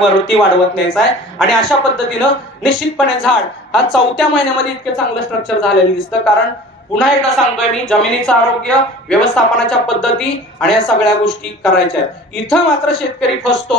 वरती वाढवत न्यायचा आहे आणि अशा पद्धतीनं निश्चितपणे झाड हा चौथ्या महिन्यामध्ये इतके चांगलं स्ट्रक्चर झालेलं दिसतं. कारण पुन्हा एकदा सांगतोय मी जमिनीचं आरोग्य व्यवस्थापनाच्या पद्धती आणि या सगळ्या गोष्टी करायच्या आहेत. इथं मात्र शेतकरी फसतो.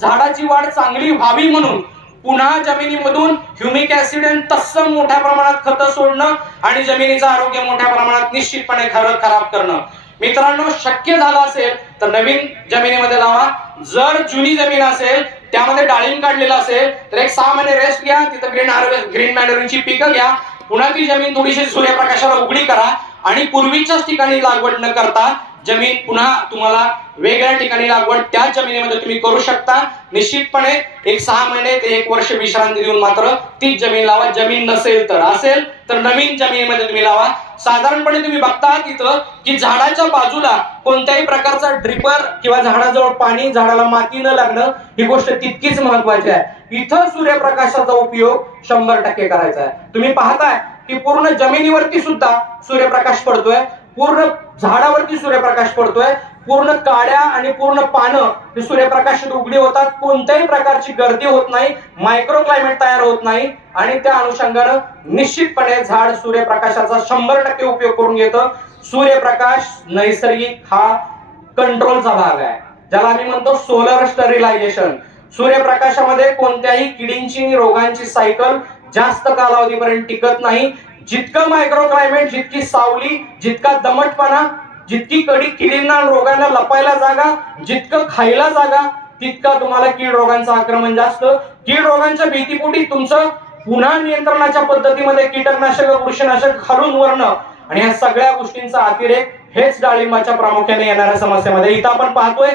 झाडाची वाढ चांगली व्हावी म्हणून पुन्हा जमिनीमधून ह्युमिक ऍसिड आणि तत्सम मोठ्या प्रमाणात खतं सोडणं आणि जमिनीचं आरोग्य मोठ्या प्रमाणात निश्चितपणे खरं खराब करणं. मित्रांनो शक्य झालं असेल तर नवीन जमिनीमध्ये लावा. जर जुनी जमीन असेल त्यामध्ये डाळिंब काढलेलं असेल तर एक सहा महिने रेस्ट घ्या तिथं ग्रीन हार्वेस्ट ग्रीन मॅनरची पिकं घ्या. पुन्हा ती जमीन थोडीशी सूर्यप्रकाशाला उघडी करा. आणि पूर्वीच्याच ठिकाणी लागवड न करता जमीन पुन्हा तुम्हाला वेगळ्या ठिकाणी लागवड त्याच जमिनीमध्ये तुम्ही करू शकता. निश्चितपणे एक सहा महिने ते एक वर्ष विश्रांती देऊन मात्र तीच जमीन लावा. जमीन नसेल तर असेल तर नवीन जमिनीमध्ये तुम्ही लावा. साधारणपणे तुम्ही बघता तिथं की झाडाच्या बाजूला कोणत्याही प्रकारचा ड्रिपर किंवा झाडाजवळ पाणी झाडाला माती न लागणं ही गोष्ट तितकीच महत्वाची आहे. इथं सूर्यप्रकाशाचा उपयोग शंभर टक्के करायचा आहे. तुम्ही पाहताय की पूर्ण जमिनीवरती सुद्धा सूर्यप्रकाश पडतोय. पूर्ण झाडावरती सूर्यप्रकाश पडतोय पूर्ण काड्या आणि पूर्ण पानं हे सूर्यप्रकाशात उघडी होतात. कोणत्याही प्रकारची गर्दी होत नाही मायक्रो क्लायमेट तयार होत नाही आणि त्या अनुषंगानं निश्चितपणे झाड सूर्यप्रकाशाचा शंभर टक्के उपयोग करून घेतं. सूर्यप्रकाश नैसर्गिक हा कंट्रोलचा भाग आहे. ज्याला आम्ही म्हणतो सोलर स्टरिलायझेशन सूर्यप्रकाशामध्ये कोणत्याही किडींची रोगांची सायकल जास्त कालावधीपर्यंत टिकत नाही. जितकं मायक्रो क्लायमेट जितकी सावली जितका दमटपणा जितकी कडी किडींना रोगांना लपायला जागा जितकं खायला जागा तितका तुम्हाला कीड रोगांचं आक्रमण जास्त. कीड रोगांच्या भीतीपोटी तुमचं पुन्हा नियंत्रणाच्या पद्धतीमध्ये कीटकनाशक बुरशीनाशक खालून वरणं. आणि ह्या सगळ्या गोष्टींचा अतिरेक हेच डाळिंबाच्या प्रामुख्याने येणाऱ्या समस्येमध्ये. इथं आपण पाहतोय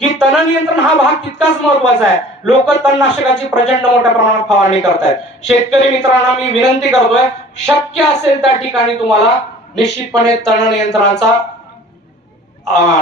की तण नियंत्रण हा भाग तितकाच महत्त्वाचा आहे. लोक तणनाशकाची प्रचंड मोठ्या प्रमाणात फवारणी करतायत. शेतकरी मित्रांना मी विनंती करतोय शक्य असेल त्या ठिकाणी तुम्हाला निश्चितपणे तण नियंत्रणाचा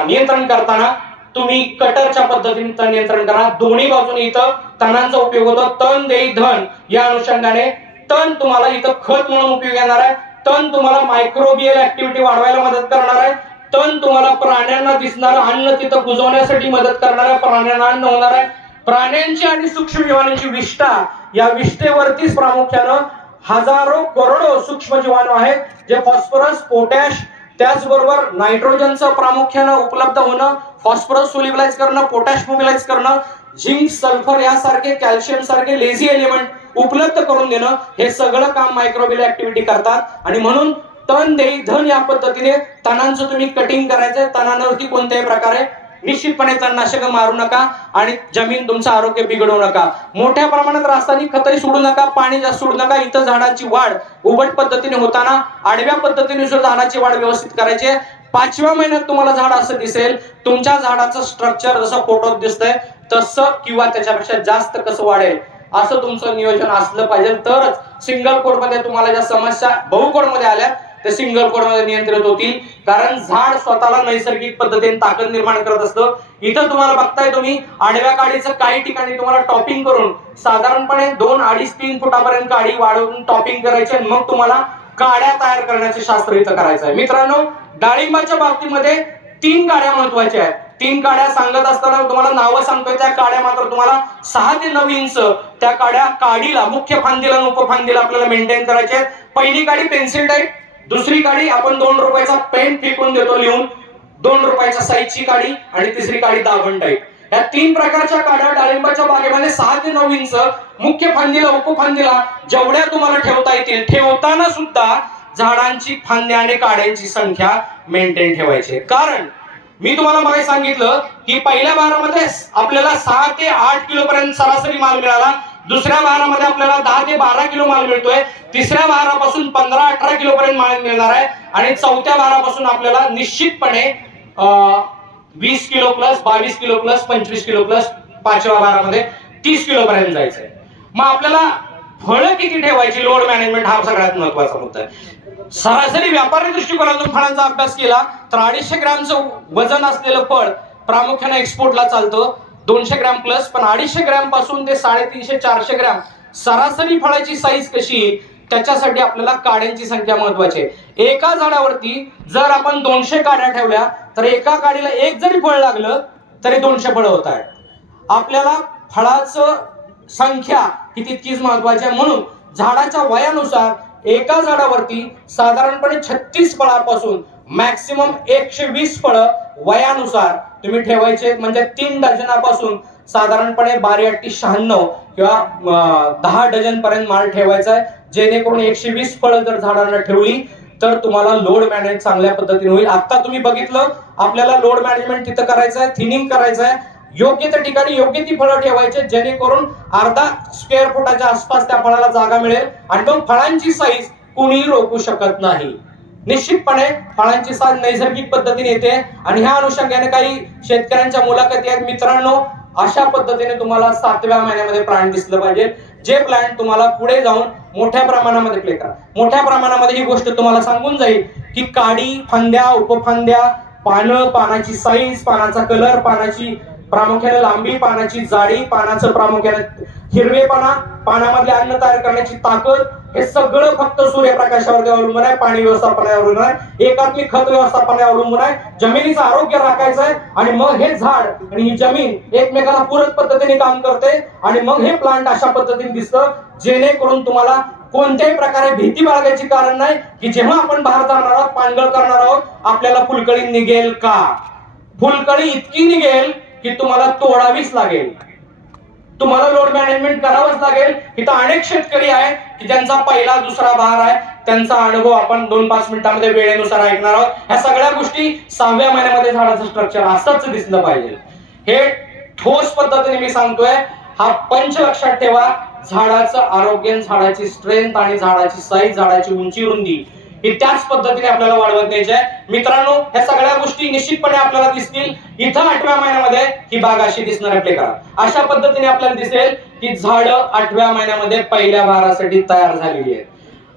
नियंत्रण करताना तुम्ही कटरच्या पद्धतीने तण नियंत्रण करा. दोन्ही बाजूने इथं तणांचा उपयोग होतो. तण देई धन या अनुषंगाने तण तुम्हाला इथं खत म्हणून उपयोग येणार आहे. तण तुम्हाला मायक्रोबियल ऍक्टिव्हिटी वाढवायला मदत करणार आहे. तण तुम्हाला प्राण्यांना दिसणारं अन्न तिथं कुजवण्यासाठी मदत करणार प्राण्यांना अन्न होणार आहे. प्राण्यांची आणि सूक्ष्म जीवाणूंची विष्ठा या विष्ठेवरतीच प्रामुख्यानं हजारो करोडो सूक्ष्म जीवाणू आहेत जे फॉस्फरस पोटॅश त्याचबरोबर नायट्रोजनचं प्रामुख्यानं उपलब्ध होणं फॉस्फरस सोलिबलाइज करणं पोटॅश मोबिलाइज करणं झिंक सल्फर यासारखे कॅल्शियम सारखे लेझी एलिमेंट उपलब्ध करून देणं हे सगळं काम मायक्रोबिल ऍक्टिव्हिटी करतात. आणि म्हणून तण देई धन या पद्धतीने तणांचं तुम्ही कटिंग करायचं तणांवरती कोणत्याही प्रकारे निश्चितपणे तणनाशक मारू नका आणि जमीन तुमचं आरोग्य बिघडवू नका. मोठ्या प्रमाणात रासायनिक खतही सोडू नका पाणी जास्त सोडू नका इथं झाडाची वाढ उबट पद्धतीने होताना आडव्या पद्धतीने सुद्धा झाडाची वाढ व्यवस्थित करायची. पाचव्या महिन्यात तुम्हाला झाड असं दिसेल तुमच्या झाडाचं स्ट्रक्चर जसं फोटोत दिसतंय तसं किंवा त्याच्यापेक्षा जास्त कसं वाढेल असं तुमचं नियोजन असलं पाहिजे. तरच सिंगल कोडमध्ये तुम्हाला ज्या समस्या बहुकोडमध्ये आल्या ते सिंगल कोडमध्ये नियंत्रित होतील. कारण झाड स्वतःला नैसर्गिक पद्धतीने ताकद निर्माण करत असतं. इथं तुम्हाला बघताय तुम्ही आडव्या काडीचं काही ठिकाणी तुम्हाला टॉपिंग करून साधारणपणे दोन अडीच तीन फुटापर्यंत काडी वाढवून टॉपिंग करायची आणि मग तुम्हाला काड्या तयार करण्याचे शास्त्र इथं करायचं आहे. मित्रांनो डाळिंबाच्या बाबतीमध्ये तीन काड्या महत्त्वाच्या आहेत. तीन काड्या सांगत असताना तुम्हाला नावं सांगतोय त्या काड्या मात्र तुम्हाला सहा ते नऊ इंच त्या काड्या काडीला मुख्य फांदीला आणि उपफांदीला आपल्याला मेंटेन करायचे आहेत. पहिली काडी पेन्सिल टाईप दुसरी काडी आपण दोन रुपयाचा पेन फेकून देतो लिहून. दोन रुपयाच्या साईजची काडी आणि तिसरी काडी दाभण टाईप या तीन प्रकारच्या काड्या डाळिंबाच्या बागेमध्ये सहा ते नऊ इंच मुख्य फांदीला उपफांदीला जेवढ्या तुम्हाला ठेवता येतील ठेवताना सुद्धा झाडांची फांद्या आणि काड्यांची संख्या मेंटेन ठेवायची कारण मी तुम्हाला मागे सांगितलं की पहिल्या बारामध्ये आपल्याला सहा ते आठ किलो पर्यंत सरासरी माल मिळाला. दुसऱ्या वारामध्ये आपल्याला दहा ते बारा किलो माल मिळतोय. तिसऱ्या वारापासून पंधरा अठरा किलो पर्यंत माल मिळणार आहे. आणि चौथ्या वारापासून आपल्याला निश्चितपणे वीस किलो प्लस बावीस किलो प्लस पंचवीस किलो प्लस पाचव्या वारामध्ये तीस किलो पर्यंत जायचंय. मग आपल्याला फळं किती ठेवायची? लोड मॅनेजमेंट हा सगळ्यात महत्त्वाचा मुद्दा आहे. सरासरी व्यापारी दृष्टिकोनातून फळांचा अभ्यास केला तर अडीचशे ग्रॅमचं वजन असलेलं फळ प्रामुख्याने एक्सपोर्टला चालतं. दोनशे ग्रॅम प्लस पण अडीचशे ग्रॅमपासून ते साडेतीनशे चारशे ग्रॅम सरासरी फळाची साईज कशी त्याच्यासाठी आपल्याला काड्यांची संख्या महत्वाची आहे. एका झाडावरती जर आपण दोनशे काड्या ठेवल्या तर एका काडीला एक जरी फळ लागलं तरी दोनशे फळं होत आहेत. आपल्याला फळाचं संख्या ही तितकीच महत्वाची आहे. म्हणून झाडाच्या वयानुसार एका झाडावरती साधारणपणे छत्तीस फळापासून मॅक्सिमम एकशे वीस फळं वयानुसार तुम्ही ठेवायचे म्हणजे तीन डझनापासून साधारणपणे बारी अट्टी शहाण्णव किंवा दहा डझन पर्यंत माल ठेवायचा आहे. जेणेकरून एकशे वीस फळं जर झाडांना ठेवली तर तुम्हाला लोड मॅनेज चांगल्या पद्धतीने होईल. आता तुम्ही बघितलं आपल्याला लोड मॅनेजमेंट तिथं करायचं आहे थिनिंग करायचं आहे. योग्य त्या ठिकाणी योग्य ती फळं ठेवायचे जेणेकरून अर्धा स्क्वेअर फुटाच्या आसपास त्या फळाला जागा मिळेल आणि मग फळांची साईज कुणीही रोखू शकत नाही. निश्चितपणे फळांची साथ नैसर्गिक पद्धतीने येते. आणि ह्या अनुषंगाने काही शेतकऱ्यांच्या मुलाखती आहेत. मित्रांनो अशा पद्धतीने तुम्हाला सातव्या महिन्यामध्ये प्लांट दिसलं पाहिजे. जे प्लांट तुम्हाला पुढे जाऊन मोठ्या प्रमाणामध्ये प्ले करा. मोठ्या प्रमाणामध्ये ही गोष्ट तुम्हाला सांगून जाईल की काडी फांद्या उपफांद्या पानं पानाची साईज पानाचा कलर पानाची प्रामुख्याने लांबी पानाची जाडी पानाचं प्रामुख्याने हिरवेपणा पानामधले अन्न तयार करण्याची ताकद हे सगळं फक्त सूर्यप्रकाशावरती अवलंबून आहे पाणी व्यवस्थापनावर अवलंबून आहे एकात्मिक खत व्यवस्थापनावर अवलंबून आहे जमिनीचं आरोग्य राखायचं आहे आणि मग हे झाड आणि ही जमीन एकमेकांना पूरक पद्धतीने काम करते आणि मग हे प्लांट अशा पद्धतीने दिसतं जेणेकरून तुम्हाला कोणत्याही प्रकारे भीती बाळगायची कारण नाही की जेव्हा आपण बाहेर जाणार आहोत पानगळ करणार आहोत आपल्याला फुलकळी निघेल का? फुलकळी इतकी निघेल की तुम्हाला तोडावीच लागेल. तुम्हाला लोड मॅनेजमेंट करावंच लागेल इथं अनेक शेतकरी आहे की त्यांचा पहिला दुसरा भार आहे त्यांचा अनुभव आपण दोन पाच मिनिटांमध्ये वेळेनुसार ऐकणार आहोत. ह्या सगळ्या गोष्टी सहाव्या महिन्यामध्ये झाडाचं स्ट्रक्चर असंच दिसलं पाहिजे. हे ठोस पद्धतीने मी सांगतोय हा पंच लक्षात ठेवा. झाडाचं आरोग्य झाडाची स्ट्रेंथ आणि झाडाची साईज झाडाची उंची रुंदी हे त्याच पद्धतीने आपल्याला वाढवत न्यायची आहे मित्रांनो ह्या सगळ्या गोष्टी निश्चितपणे आपल्याला दिसतील. इथं आठव्या महिन्यामध्ये ही बाग अशी दिसणार आहे. करा अशा पद्धतीने आपल्याला दिसेल की झाड आठव्या महिन्यामध्ये पहिल्या भारासाठी तयार झालेली आहे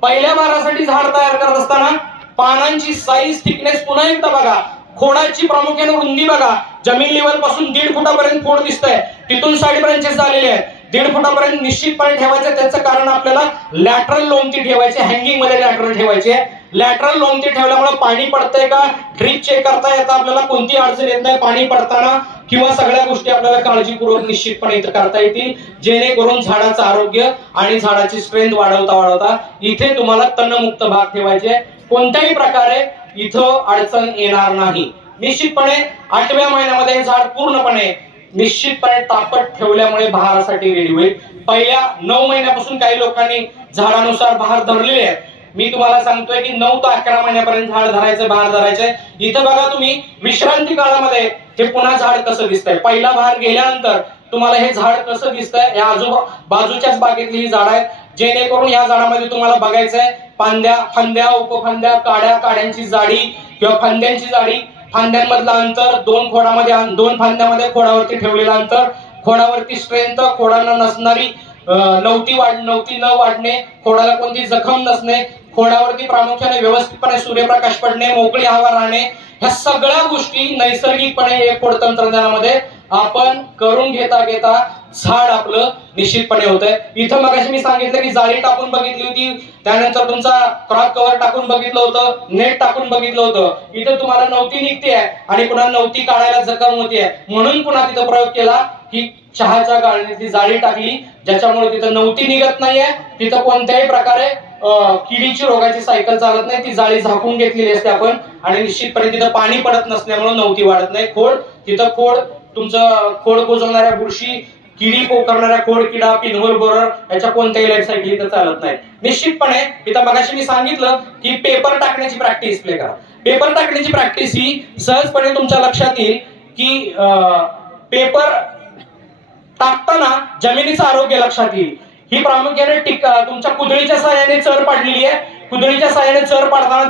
पहिल्या भारासाठी झाड तयार करत असताना पानांची साईज थिकनेस पुन्हा एकदा बघा. खोडाची प्रामुख्याने रुंदी बघा. जमीन लेवलपासून दीड फुटापर्यंत खोड दिसतंय. तिथून साडेपर्यंत झालेले आहेत. दीड फुटापर्यंत निश्चितपणे ठेवायचं. त्याचं कारण आपल्याला लॅटरल लोमती ठेवायची हँगिंगमध्ये लॅटरल ठेवायचे लॅटरल लोमती ठेवल्यामुळे पाणी पडतंय का? ड्रीप चेक करता येतं आपल्याला कोणती अडचण येत नाही. पाणी पडताना किंवा सगळ्या गोष्टी आपल्याला काळजीपूर्वक निश्चितपणे इथं करता येतील. जेणेकरून झाडाचं आरोग्य आणि झाडाची स्ट्रेंथ वाढवता वाढवता इथे तुम्हाला तणमुक्त भाग ठेवायचे कोणत्याही प्रकारे इथं अडचण येणार नाही. निश्चितपणे आठव्या महिन्यामध्ये हे झाड पूर्णपणे निश्चितपणे तापट ठेवल्यामुळे बहारासाठी रेडी होईल. पहिल्या नऊ महिन्यापासून काही लोकांनी झाडानुसार बहार धरलेले आहेत. मी तुम्हाला सांगतोय की नऊ ते अकरा महिन्यापर्यंत झाड धरायचं बहार धरायचंय इथं बघा तुम्ही विश्रांती काळामध्ये हे पुन्हा झाड कसं दिसतंय? पहिला बहार गेल्यानंतर तुम्हाला हे झाड कसं दिसतंय? या आजोबा बाजूच्याच बागेतली ही झाड आहेत. जेणेकरून या झाडामध्ये तुम्हाला बघायचंय फांद्या फांद्या उपफांद्या काड्या काड्यांची जाडी किंवा फांद्यांची जाडी. फांद्यांमधलं अंतर दोन खोडामध्ये दोन फांद्यामध्ये खोडावरती ठेवलेलं अंतर. खोडावरती स्ट्रेंथ खोडाला नसणारी नवती वाढ नवती न वाढणे खोडाला कोणती जखम नसणे खोडावरती प्रामुख्याने व्यवस्थितपणे सूर्यप्रकाश पडणे मोकळी हवा राहणे ह्या सगळ्या गोष्टी नैसर्गिकपणे एक खोड तंत्रज्ञानामध्ये आपण करून घेता घेता झाड आपलं निश्चितपणे होत आहे इथं मग मी सांगितलं की जाळी टाकून बघितली होती. त्यानंतर तुमचा क्रॉप कव्हर टाकून बघितलं होतं नेट टाकून बघितलं होतं. इथं तुम्हाला नवती निघते आहे आणि पुन्हा नवती काढायला जखम होते म्हणून पुन्हा तिथं प्रयोग केला की चहाच्या गाळण्याची जाळी टाकली ज्याच्यामुळे तिथं नवती निघत नाहीये. तिथं कोणत्याही प्रकारे किडीची रोगाची सायकल चालत नाही. ती जाळी झाकून घेतलेली असते आपण. आणि निश्चितपणे तिथं पाणी पडत नसल्यामुळे नवती वाढत नाही. खोड तिथं खोड तुमचं खोड कुजवणाऱ्या बुरशी किडी पोकरणाऱ्या खोड किडा पिनहोल बोरर याच्या कोणत्याही लाईफ सायकल इथं चालत नाही निश्चितपणे इथं मगाशी मी सांगितलं की पेपर टाकण्याची प्रॅक्टिस प्ले करा. पेपर टाकण्याची प्रॅक्टिस ही सहजपणे तुमच्या लक्षात येईल की पेपर टाकताना जमिनीचं आरोग्य लक्षात येईल. ही प्रामुख्याने तुमच्या कुदळीच्या सहाय्याने चर पाडलेली आहे. कुदळीच्या सहाय्याने चर पाडताना